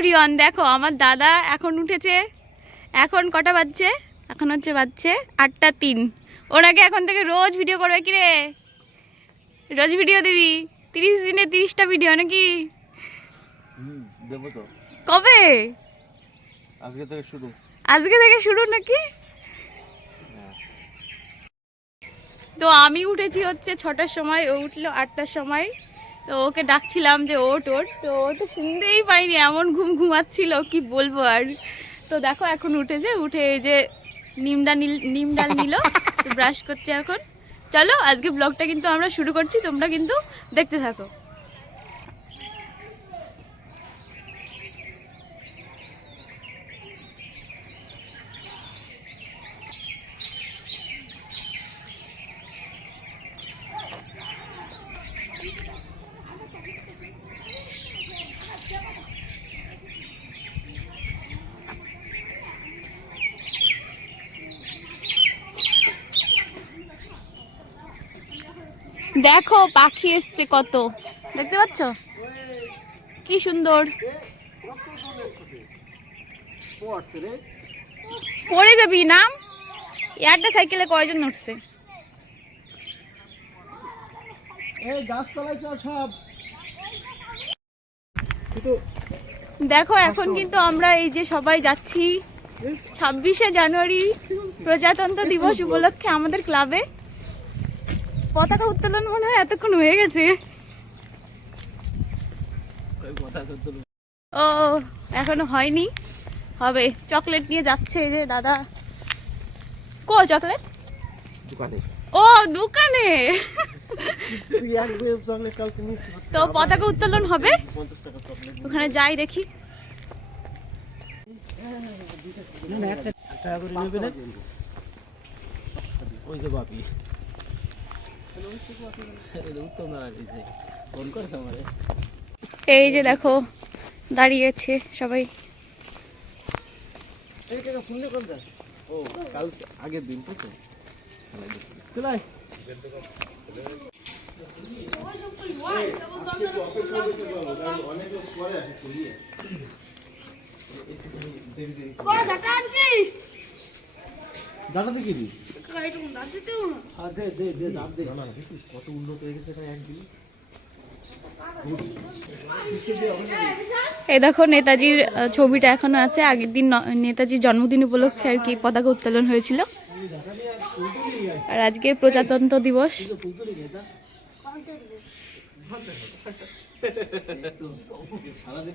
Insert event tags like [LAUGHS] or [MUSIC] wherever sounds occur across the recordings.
Everyone দেখো আমার দাদা এখন উঠেছে। এখন কটা বাজছে? এখন হচ্ছে বাজছে আটটা তিন। ওনাকে এখন থেকে রোজ ভিডিও করবে কি রে? রোজ ভিডিও দিবি? তিরিশ দিনে তিরিশটা ভিডিও নাকি? কবে? আজকে থেকে শুরু। আজকে থেকে শুরু নাকি? হ্যাঁ। তো আমি উঠেছি হচ্ছে ছটার সময় ও উঠল আটটার সময়। তো ওকে ডাকছিলাম যে ওট ওট তো ও তো শুনতেই পাইনি, এমন ঘুম ঘুমাচ্ছিল, কি বলব আর। তো দেখো এখন উঠেছে, উঠে এই যে নিমডা নীল, নিম ডাল নিল ব্রাশ করছে এখন। চলো, আজকে ব্লগটা কিন্তু আমরা শুরু করছি, তোমরা কিন্তু দেখতে থাকো। দেখো পাখি এসছে কত। দেখতে পাচ্ছ? কি সুন্দর। পড়ে যাবি নাম একটা সাইকেলে কয়জন উঠছে? দেখো এখন কিন্তু আমরা এই যে সবাই যাচ্ছি ছাব্বিশে জানুয়ারি প্রজাতন্ত্র দিবস উপলক্ষে আমাদের ক্লাবে। পতাকা উত্তোলন মনে হয় এতক্ষণ হয়ে গেছে। ও এখনও হয়নি। হবে চকলেট নিয়ে যাচ্ছে এই যে দাদা। কো চকলেট? ও দোকানে। তো পতাকা উত্তোলন হবে? ওখানে যাই দেখি। ওই যে বাপি উত্তম ফোন করেছে আমারে এই যে দেখো দাঁড়িয়েছে সবাই। আগের দিন তো? চলাই অনেক দাদা দেখি নেতাজির ছবিটা এখনও আছে। আগের দিন নেতাজির জন্মদিন উপলক্ষে আর কি পতাকা উত্তোলন হয়েছিল। আর আজকে প্রজাতন্ত্র দিবস। সারাদিন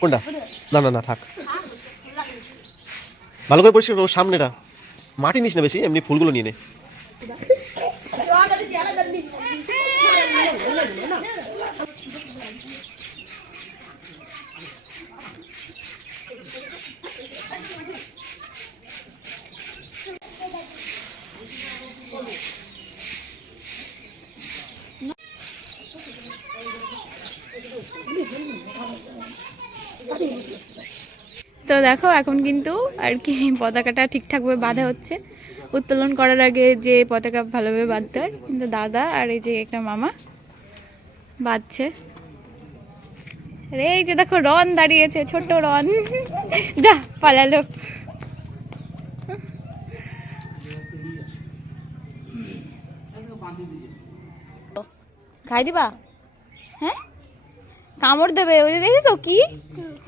কোনটা? না না না, থাক। ভালো করে পরিষ্কার করো, সামনেটা। মাটি নিস না বেশি, এমনি ফুলগুলো নিয়ে নে। তো দেখো, এখন কিন্তু আর কি পতাকাটা ঠিকঠাকভাবে বাঁধা হচ্ছে। উত্তোলন করার আগে যে পতাকা ভালোভাবে বাঁধতে হয়, কিন্তু দাদা আর এই যে একটা মামা বাঁধছে। আরে এই যে দেখো, রন দাঁড়িয়েছে ছোট রন। [LAUGHS] যা, পালালো। খাই দিবা হ্যাঁ? কামড় দেবে, ওই যে দেখিস কি?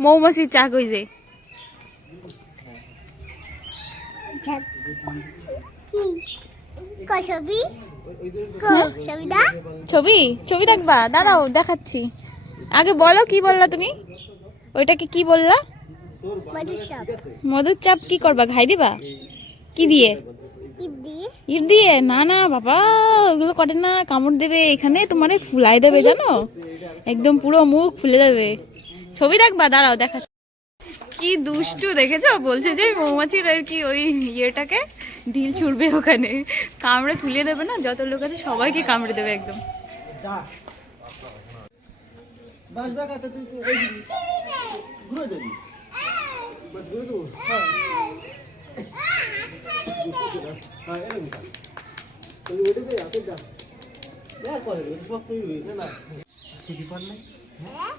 মৌমাছির চাক ওই যে। ছবি? ছবি? ছবি দেখবা? দাঁড়াও দেখাচ্ছি। আগে বলো কি বললা তুমি? ওইটাকে কি বললা? মধুর চাপ। কি করবা? খাই দিবা? কি দিয়ে? ইট দিয়ে। না না বাবা ওগুলো করে না। কামড় দেবে এখানে তোমারে ফুলাই দেবে জানো? একদম পুরো মুখ ফুলে দেবে। ছবি দেখবা? দাঁড়াও দেখা কি দুষ্টু দেখেছ? বলছে যে মৌমাছির আর কি ওই ইয়েটাকে ঢিল ছুড়বে ওখানে। কামড়ে তুলে দেবে না? যত লোক আছে সবাইকে কামড়ে দেবে একদম। করে হ্যাঁ?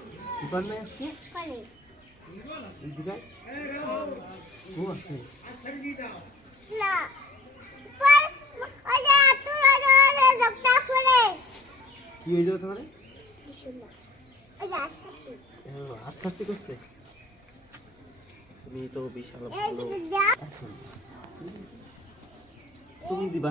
না এই জায়গায় ও আছে না। কি হয়ে যাবে তোমার? আস্তে আস্তে করছে? তুমি তো বিশাল ভালো। তুমি দিবা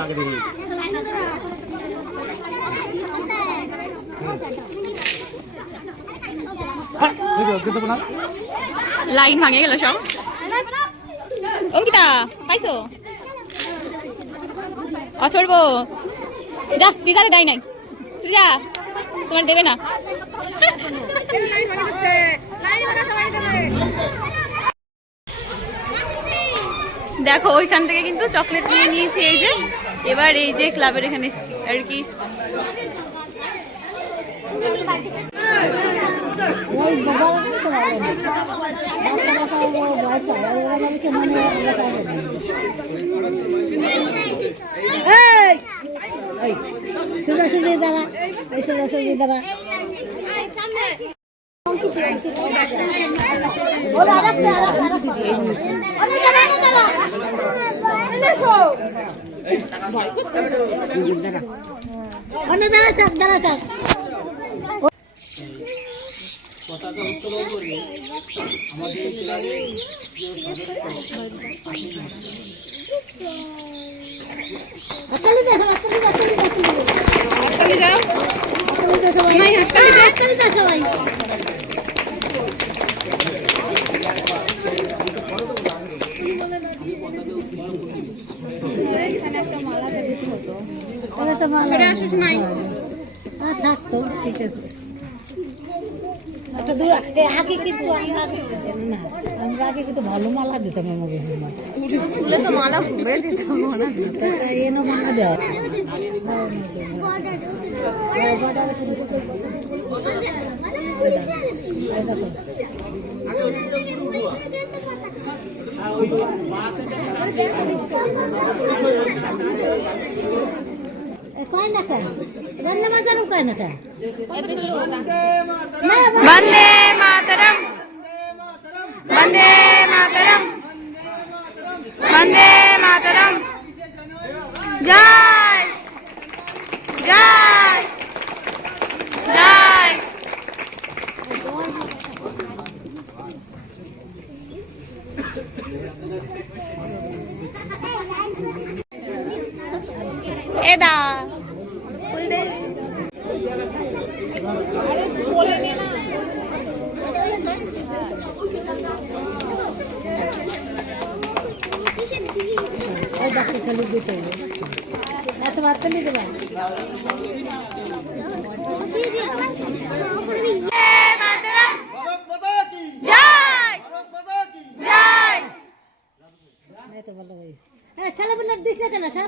আগে দেখি লাইন ভাঙে গেল সব। অঙ্কিতা, পাইছো? অছড়বো যা, সিজারে দেয় নাই। সিজা, তোমার দেবে না। দেখো, ওইখান থেকে কিন্তু চকলেট নিয়ে নিয়েছি এই যে। এবার এই যে ক্লাবের এখানে আর কি। সোজা সুজি দাঁড়া এই পতাকা উত্তোলন করবে আমাদের ক্লাবের প্রিয় সদস্য যাও সবাই। ফিরে আসিস নাই হ্যাঁ ঠিক আছে আচ্ছা দূর আগে কিন্তু আমরা আগে না আমরা আগে কিন্তু ভালো মালা দিতাম আমাকে স্কুলে তো মালা ঘুরে যেত মনে হচ্ছে এনো মালা দেওয়া কয় না কেন বন্ধ মাজারও কয় না কেন বন্দে মাতরম বন্দে মাতরম বন্দে মাতরম জয় জয় জয় এদা ফুল দে ওই ডাক্তার খালি দিতে হবে এত বার্তা নিতে পারে বন্দে মাতরম ভারত মাতা কি জয় ভারত মাতা কি জয় এই তো ভালো হয়েছে হ্যাঁ ছেলেবেলার দিস না কেন স্যার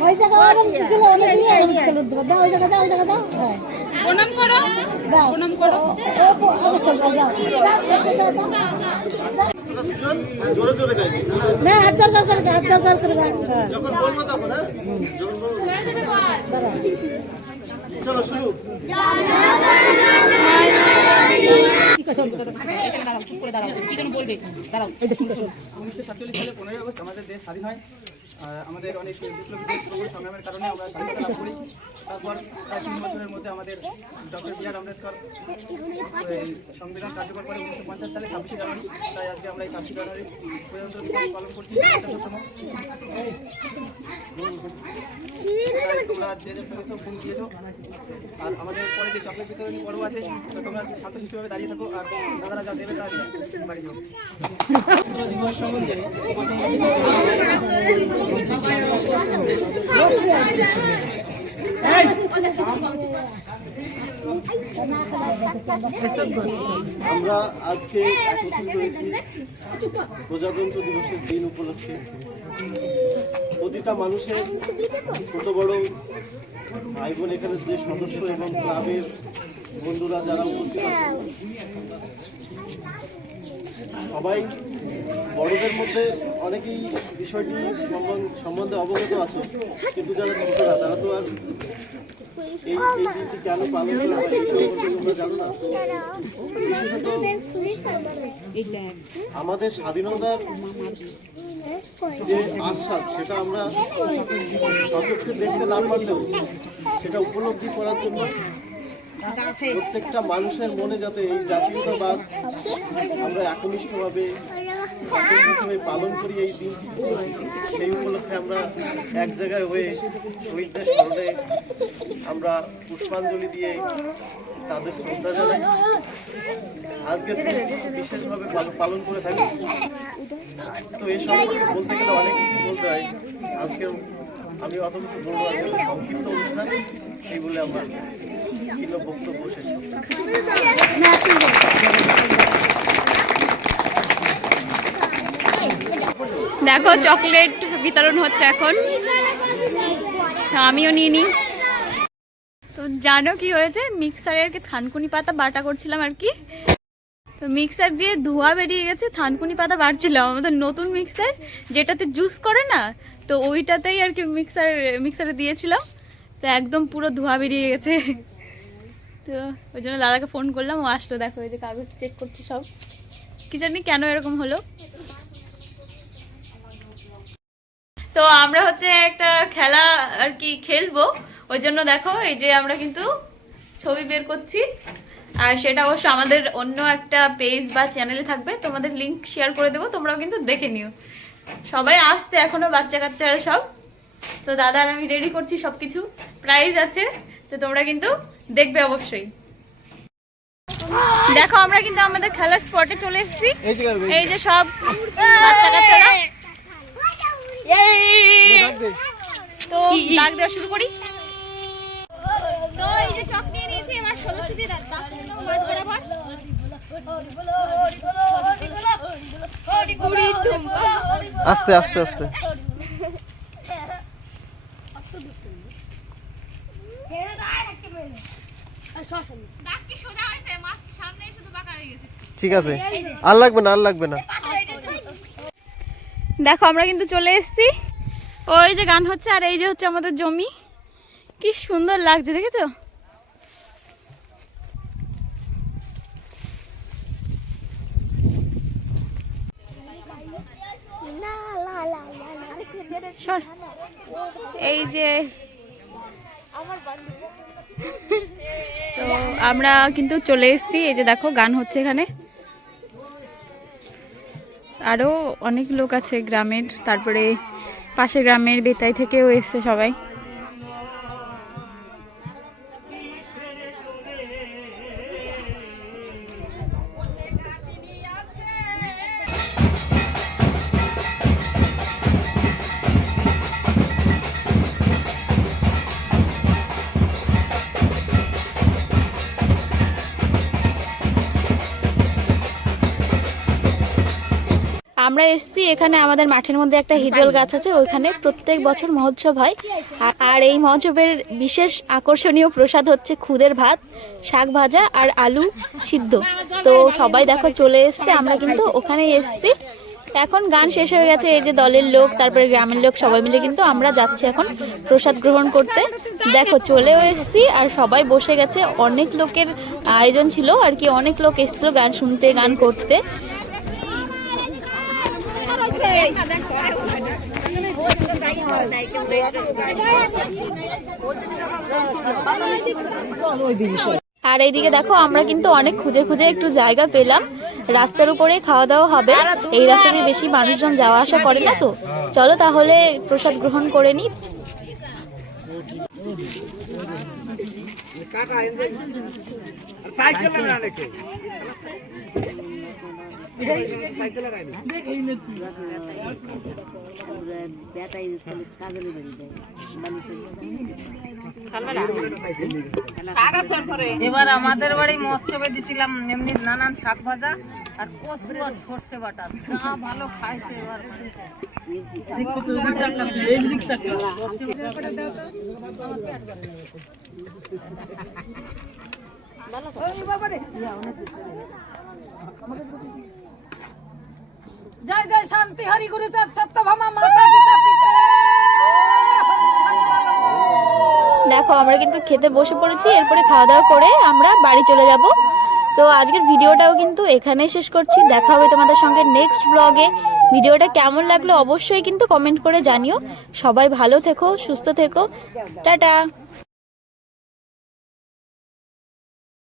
ওই জায়গা ওরম ছিল ওনে নিয়ে দাও ওই জায়গা দাও ওই জায়গা দাও হ্যাঁ প্রণাম করো দাও প্রণাম করো ও ও- অবশ্যই দাও দাও দাও, দাও, দাও। দুজন জোরে জোরে গাইবে না হাত জোর করে করে হাত জোর করে করে হ্যাঁ যখন বলব তখন হ্যাঁ যখন বলব চলো শুরু উনিশশো সাতচল্লিশ সালে পনেরোই আগস্ট আমাদের দেশ স্বাধীন হয়। আমাদের অনেক বিপ্লবী সংগ্রামের কারণে আমরা স্বাধীনতা করি। তারপর প্রায় তিন বছরের মধ্যে আমাদের ডক্টর বি আর আম্বেদকর সংবিধান কার্যকর করে উনিশশো পঞ্চাশ সালে ছাব্বিশে জানুয়ারি, তাই আজকে আমরা এই ছাব্বিশে জানুয়ারি দিবস পালন করছি। তোমরা যে যে পেরেছ দিয়েছ আর আমাদের পরে যে চকলেট বিতরণী পর্ব আছে তোমরা শান্তশিষ্টভাবে দাঁড়িয়ে থাকো আর দাদারা যা দেবে তা বাড়ি দিবস সম্বন্ধে আমরা আজকে প্রজাতন্ত্র দিবসের দিন উপলক্ষে। প্রতিটা মানুষের ছোট বড় ভাই বোন এখানে যে সদস্য এবং ক্লাবের বন্ধুরা যারা উপস্থিত সবাই বড়দের মধ্যে অনেকেই বিষয়টি সম্বন- সম্বন্ধে অবগত আছে, কিন্তু যারা ছোটরা তারা তো আর এই কেন জানো না? বিশেষত আমাদের স্বাধীনতার যে আশ্বাদ সেটা আমরা সচক্ষে দেখতে না পারলেও সেটা উপলব্ধি করার জন্য প্রত্যেকটা মানুষের মনে যাতে এই জাতীয়তাবাদ আমরা একনিষ্ঠভাবে পালন করি এই দিনটি, সেই উপলক্ষে আমরা এক জায়গায় হয়ে শহীদদের স্মরণে আমরা পুষ্পাঞ্জলি দিয়ে তাদের শ্রদ্ধা জানাই। দিনটি বিশেষভাবে পালন করে থাকি। তো এই সম্পর্কে বলতে গেলে অনেক কিছু বলতে হয়। আজকে আমি অত কিছু বলব যেহেতু সংক্ষিপ্ত অনুষ্ঠান এই বলে আমার বক্তব্য শেষ দেখো, চকলেট বিতরণ হচ্ছে এখন। আমিও নিয়ে নিই। তো জানো কি হয়েছে? মিক্সারে আর কি থানকুনি পাতা বাটা করছিলাম আর কি। তো মিক্সার দিয়ে ধোয়া বেরিয়ে গেছে, থানকুনি পাতা বাড়ছিলাম আমাদের নতুন মিক্সার যেটাতে জুস করে না, তো ওইটাতেই আর কি মিক্সার, মিক্সারে দিয়েছিলাম। তো একদম পুরো ধোয়া বেরিয়ে গেছে। তো ওই জন্য দাদাকে ফোন করলাম, ও আসলো। দেখো, এই যে কাগজ চেক করছি সব। কি জানি কেন এরকম হলো। তো আমরা হচ্ছে একটা খেলা আর কি খেলব। ওই জন্য দেখো এই যে আমরা কিন্তু ছবি বের করছি। আর সেটা অবশ্য আমাদের অন্য একটা পেজ বা চ্যানেলে থাকবে। তোমাদের লিংক শেয়ার করে দেবো তোমরাও কিন্তু দেখে নিও। সবাই আসছে এখনও বাচ্চা কাচ্চারা সব। তো দাদা আর আমি রেডি করছি সব কিছু প্রাইজ আছে তো তোমরা কিন্তু দেখবে অবশ্যই। দেখো আমরা কিন্তু আমাদের খেলার স্পটে চলে এসেছি। এই এই যে সব বাচ্চা কাচ্চারা। তো দাগ দেওয়া শুরু করি। তো এই যে চক নিয়ে নিয়েছি এবার সদস্যদের দাগ দেবো বরাবর আস্তে আস্তে আস্তে। দাগ কি সোজা হয়েছে মাছ সামনে শুধু বাঁকা হয়ে গেছে। ঠিক আছে। আর লাগবে না আর লাগবে না। দেখো, আমরা কিন্তু চলে এসেছি। ওই যে গান হচ্ছে আর এই যে হচ্ছে আমাদের জমি। কি সুন্দর লাগছে, দেখেছ? এই যে তো আমরা কিন্তু চলে এসছি। এই যে দেখো, গান হচ্ছে এখানে। আরও অনেক লোক আছে গ্রামের তারপরে পাশে গ্রামের বেতাই থেকেও এসছে সবাই। আমরা এসেছি এখানে আমাদের মাঠের মধ্যে একটা হিজল গাছ আছে, ওইখানে প্রত্যেক বছর মহোৎসব হয়। আর এই মহোৎসবের বিশেষ আকর্ষণীয় প্রসাদ হচ্ছে খুদের ভাত, শাক ভাজা আর আলু সিদ্ধ। তো সবাই দেখো চলে এসছে, আমরা কিন্তু ওখানেই এসেছি। এখন গান শেষ হয়ে গেছে, এই যে দলের লোক, তারপরে গ্রামের লোক, সবাই মিলে কিন্তু আমরা যাচ্ছি এখন প্রসাদ গ্রহণ করতে। দেখো চলেও এসছি, আর সবাই বসে গেছে। অনেক লোকের আয়োজন ছিল, আর কি অনেক লোক এসেছিল গান শুনতে, গান করতে। আর এইদিকে দেখো, আমরা কিন্তু অনেক খুঁজে খুঁজে একটু জায়গা পেলাম। রাস্তার উপরে খাওয়া দাওয়া হবে। এই রাস্তা দিয়ে বেশি মানুষজন যাওয়া আসা করে না তো? চলো তাহলে প্রসাদ গ্রহণ করে নিই এবার আমাদের বাড়ি মৎস্যবে দিছিলাম, এমনি নানান শাক ভাজা আর কচু আর সর্ষে বাটা। যা ভালো খাইছে এবার। জয় জয় শান্তি, হরি গুরু চাঁদ সত্যভামা মাতা পিতা পিতা দেখো, আমরা কিন্তু খেতে বসে পড়েছি, এরপরে খাওয়া দাওয়া করে আমরা বাড়ি চলে যাব। তো আজকের ভিডিওটাও কিন্তু এখানেই শেষ করছি। দেখা হবে তোমাদের সঙ্গে নেক্সট ব্লগে ভিডিওটা কেমন লাগল অবশ্যই কিন্তু কমেন্ট করে জানিও। সবাই ভালো থেকো, সুস্থ থেকো। টাটা।